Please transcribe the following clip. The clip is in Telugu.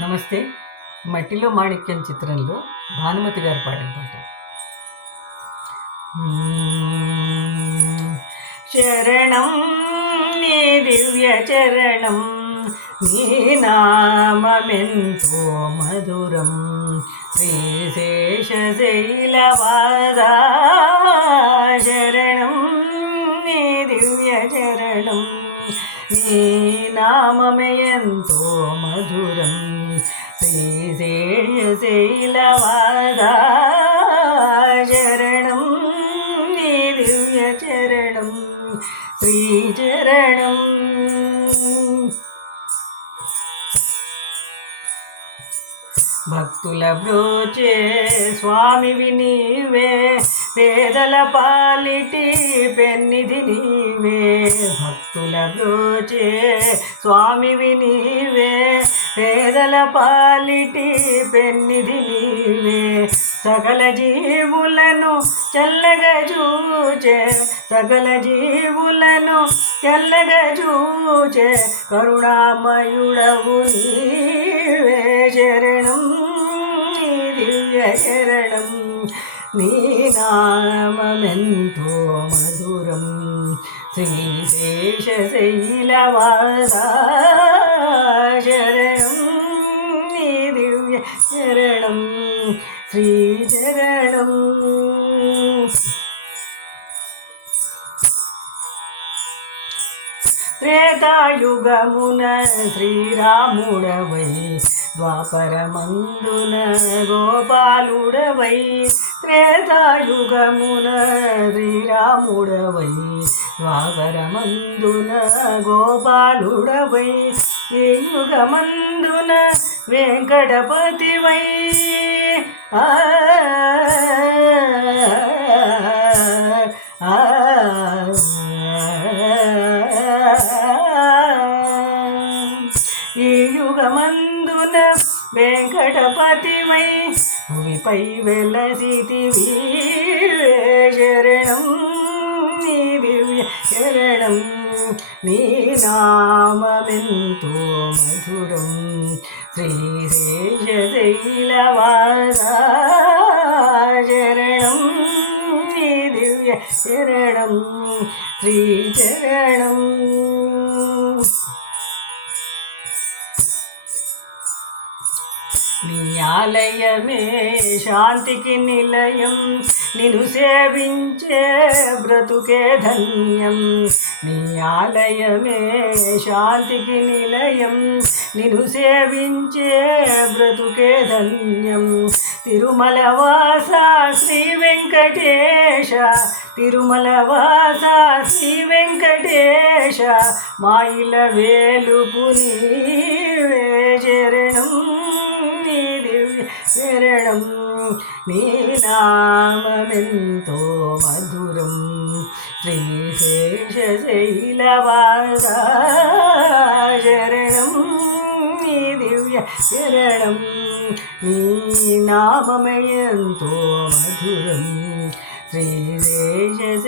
నమస్తే. 'మట్టిలో మాణిక్యం' చిత్రంలో భానుమతి గారు పాడిన పాట. శరణం నీ దివ్య చరణం, నీ నామమెంతో మధురం, శ్రీశేషశైలవాదా. శరణం నీ దివ్య చరణం, నీ నామమే ఎంతో మధురం, శ్రీశైలవాదా. శరణం నీ దివ్య చరణం, శ్రీచరణం. భక్తుల బ్రోచే స్వామివి నీవే, పేదల పాలిటి పెన్నిధి నీవే. భక్తుల బ్రోచే స్వామివి నీవే, పేదల పాలిటి పెన్నిధి నీవే. సకల జీవులను చల్లగా చూచే, సకల జీవులను చల్లగా చూచే కరుణామయుడవు నీవే. శరణం నీ దివ్య శరణం, నీ నామమెంతో మధురం, శ్రీశేషశైలవాసా. శరణం నీ దివ్య శరణం, శ్రీచరణం. త్రేతాయుగమున శ్రీరాముడవై, ద్వాపరమందున గోపాలుడవై. త్రేతాయుగమున శ్రీరాముడవై, ద్వాపరమందున గోపాలుడవై. ఈ యుగమందున వెంకటపతివై, ఈ యుగమందున వెంకటపతివై, భూమిపై వెలసితివి. శరణం నీ దివ్య శరణం, నీ నామమెంతో మధురం, శ్రీశేషశైలవాసా. శరణం నీ దివ్య శరణం, శ్రీచరణం. నీ ఆలయమే శాంతికి నిలయం, నిన్ను సేవించే బ్రతుకే ధన్యం. నీ ఆలయమే శాంతికి నిలయం, నిన్ను సేవించే బ్రతుకే ధన్యం. తిరుమల వాస శ్రీ వెంకటేశ, తిరుమల వాస శ్రీ వెంకటేశ, మాయిల వేలుపు నీవే. శరణం నీ దివ్య శరణం, నీ నామమెంతో మధురం, శ్రీశేషశైలవాసా. శరణం నీ దివ్య శరణం, నీ నామమే ఎంతో మధురం, శ్రీశేషశైలవాసా.